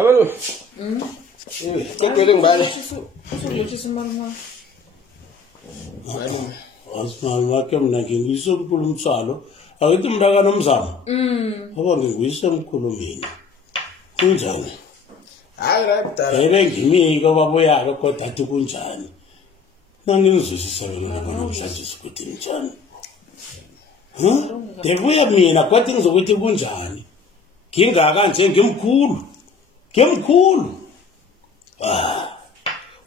Alo. Kepele ngibani? Asmani wakhe mina nginguyise omkhulu umsalo. Ayithi mntaka nomzamo. Ngoba nginguyise omkhulu mina. Kunjani? Hayi rabdala. Yena ngimike baboyaka kodwa athi kunjani? Mangizwisisa wena namhlanje sikuthi njani? Debuya mina kwathi ngizokuthi kunjani? Ngingaka nje ngimkhulu.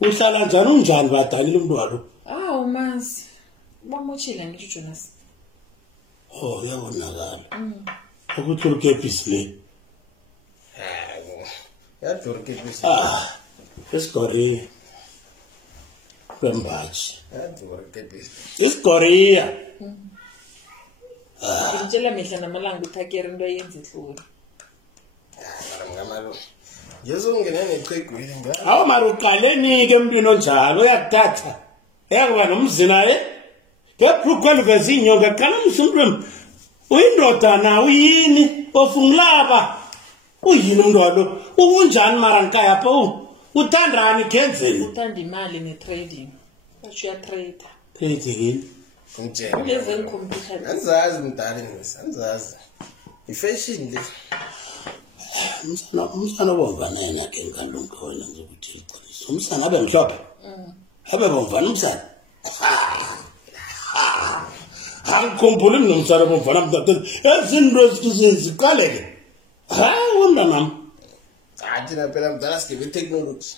Uhlala njani unjani badalile umuntu walo? Umazi. Bamochile ngisho Jonas. Yabonakala. Ukuthi urkepisi le. Yadurkepisi. Isigoriya. Kwembaji. Yadurkepisi. Isigoriya. Ngitshela mihla namalanga uthakera into ayenze ehlule. Ngamalo. Yezongena neqhegwini ngani? Awu mara uqaleni ke empini onjalo uyakuthatha. Yakuba nomzina ngephrukwelo kwezinyonga qala umsuntweni. Uyindoda na uyini ofungilaba. Uyini umuntu walo? Unjani mara nkaya pho? Uthandani kenzeni? Uthanda imali ne-trading. Basho trade. Trading. Ngitshela. Ngeze ngikhompyutha. Angizazi mdala ngisi, angizazi. I-fashion le. Umsana bomvana yena ke ngalunga wena nje ukuthi iqiniso. Umsana abe mhlophe. Abe bomvana umsana. Angikhumbuli nomsana bomvana mntathu. Ezinto eziqaleke. Wona nami. Thina phela mdala sibe technology.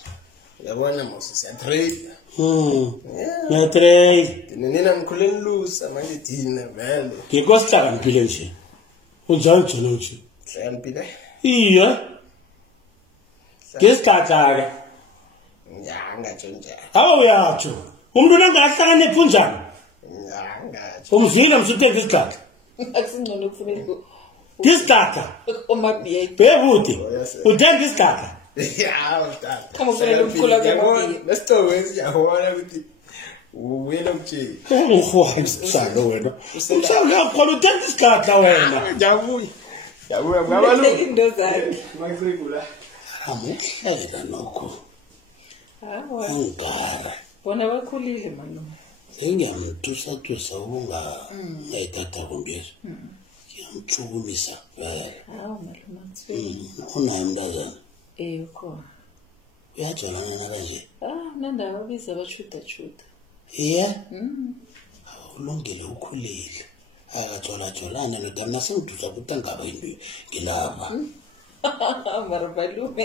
Yabona Moses ya trade. Ya trade. Nina mkhuleni lusa manje thina vele. Ngikosihlaka ngiphile nje. Unjani njalo nje? Hlempile. Iya. Ngesikhathaka. Ngatsho njalo. Hawu uyatsho. Umuntu nangahlakaniphi unjani? Ngatsho. Umzile msuthenga isikhatha. Akusingcono kufanele Isikhatha. omabiye. Bebuti. Uthenga isikhatha. Mdala. Kama ufanele ukukhula kwamabiye. Lesitowezi yabona ukuthi uwena mthe. Umsalo wena. Umsalo yakho uthenga isikhatha wena. Ngiyabuya. Yabuya ngabalu. Into zakhe. Makusengula. Amuhleka nokho. Angara. Bona bakhulile malume. Ngiyamtusa ngayithatha kumbezi. Ngiyamchukumisa vele. Malume akusifeki. Unaye umntazana. Ukhona. Uyatshelana nakanje. Nandawo biza abachuda. Ulungile ukhulile. Akathola nodana sengidusa ukuthi angaba into ngilapha. Mara malume.